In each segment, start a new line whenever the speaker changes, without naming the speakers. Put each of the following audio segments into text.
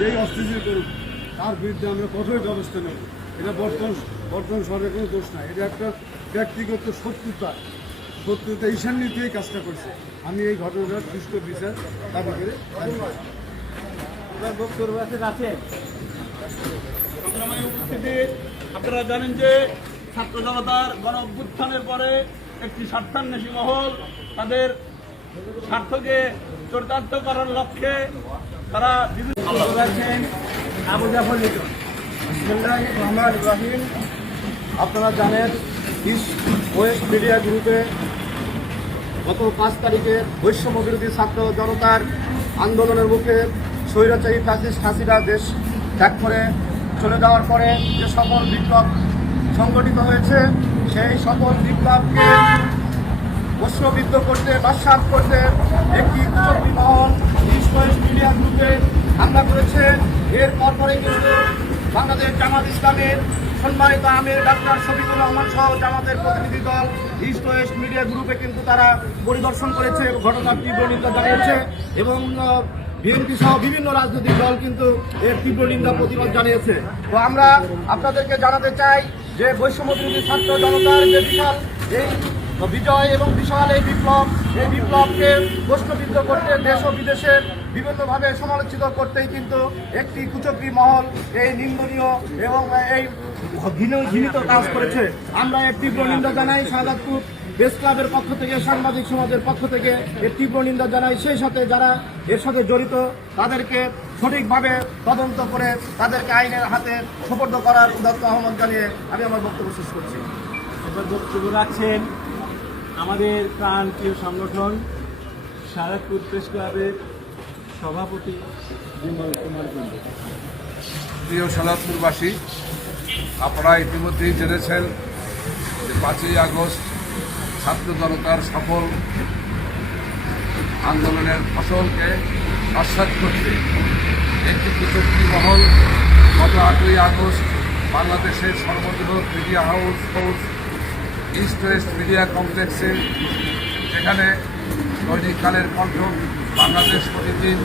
যেই অস্থিতিশীল করুক তার বিরুদ্ধে আমরা কঠোর ব্যবস্থা নেব। এটা বর্তমান বর্তমান সরকারের কোনো দোষ নাই। এটা একটা ব্যক্তিগত শত্রুতা। শত্রুতা ঈশান্বিতে এই কাজটা করছে। আমি এই ঘটনার সুষ্ঠু বিচার দাবি করে
আপনারা জানেন যে ছাত্র জনতার গণ অভ্যুত্থানের পরে একটি স্বার্থান্বেষী মহল তাদের স্বার্থকে চরিতার্থ করার লক্ষ্যে তারা বিভিন্ন আছেন, আবু জাফর
বিসমিল্লাহির রহমানির আপনারা জানেন ওয়েস্ট মিডিয়া গ্রুপে গত পাঁচ তারিখে বৈষম্য বিরোধী ছাত্র জনতার আন্দোলনের মুখে স্বৈরাচারী ফ্যাসিস্ট হাসিনা দেশ ত্যাগ করে চলে যাওয়ার পরে যে সকল বিপ্লব সংগঠিত হয়েছে, সেই সকল বিপ্লবকে প্রশ্নবিদ্ধ করতে বা সাপ করতে একটি মহল ইস্ট ওয়েস্ট মিডিয়া গ্রুপে হামলা করেছে এর পরপরে কিন্তু বাংলাদেশ জামাত ইসলামের সম্মানিত আমির ডাক্তার শফিকুর রহমান সহ জামাতের প্রতিনিধি দল ইস্ট ওয়েস্ট মিডিয়া গ্রুপে কিন্তু তারা পরিদর্শন করেছে ঘটনার তীব্র নিন্দা জানিয়েছে এবং বিএনপি সহ বিভিন্ন রাজনৈতিক দল কিন্তু এর তীব্র নিন্দা প্রতিবাদ জানিয়েছে। তো আমরা আপনাদেরকে জানাতে চাই যে বৈষম্য ছাত্র জনতার যে বিশাল এই বিজয় এবং বিশাল এই বিপ্লব, এই বিপ্লবকে প্রশ্নবিদ্ধ করতে, দেশ ও বিদেশে বিভিন্নভাবে সমালোচিত করতেই কিন্তু একটি কুচক্রী মহল এই নিন্দনীয় এবং এই ঘৃণ- ঘৃণিত কাজ করেছে। আমরা এর তীব্র নিন্দা জানাই সাদাতপুর প্রেস ক্লাবের পক্ষ থেকে, সাংবাদিক সমাজের পক্ষ থেকে এর তীব্র নিন্দা জানাই। সেই সাথে যারা এর সাথে জড়িত, তাদেরকে সঠিকভাবে তদন্ত করে তাদেরকে আইনের হাতে সোপর্দ করার উদাত্ত আহ্বান জানিয়ে আমি আমার বক্তব্য শেষ করছি।
বক্তব্য রাখছেন আমাদের প্রাণ প্রিয় সংগঠন, সারাদপুর প্রেস ক্লাবের সভাপতি বিমল কুমার
প্রিয় সালাদপুরবাসী, আপনারা ইতিমধ্যেই জেনেছেন যে পাঁচই আগস্ট ছাত্র জনতার সফল আন্দোলনের ফসলকে আশ্বাস করতে একটি কুচক্রী মহল গত আটই আগস্ট বাংলাদেশের সর্ববৃহৎ media house house East West media কমপ্লেক্সে যেখানে দৈনিককালের Kantho Bangladesh Pratidin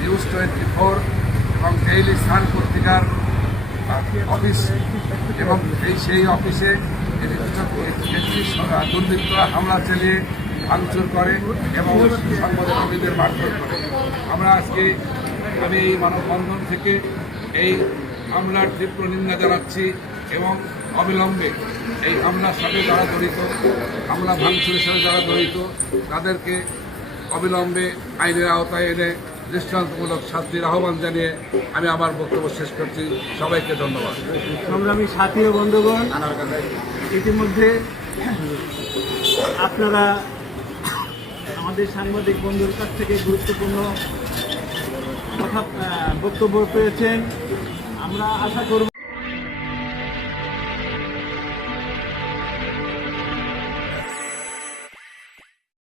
news twenty four এবং ডেইলি সান পত্রিকার অফিস এবং এই সেই অফিসে দুর্বৃত্তরা হামলা চালিয়ে ভাঙচুর করে এবং সংবাদকর্মীদের মারধর করে। আমরা আজকে আমি এই মানববন্ধন থেকে এই হামলার তীব্র নিন্দা জানাচ্ছি। এবং অবিলম্বে এই হামলার সাথে যারা জড়িত, হামলা ভাঙচুরের সাথে যারা জড়িত, তাদেরকে অবিলম্বে আইনের আওতায় এনে দৃষ্টান্তমূলক শাস্তির আহ্বান জানিয়ে আমি আমার বক্তব্য শেষ করছি। সবাইকে ধন্যবাদ।
সংগ্রামী সাথী ও বন্ধুগণ, ইতিমধ্যে আপনারা আমাদের সাংবাদিক বন্ধুর কাছ থেকে গুরুত্বপূর্ণ কথা বক্তব্য পেয়েছেন। আমরা আশা করব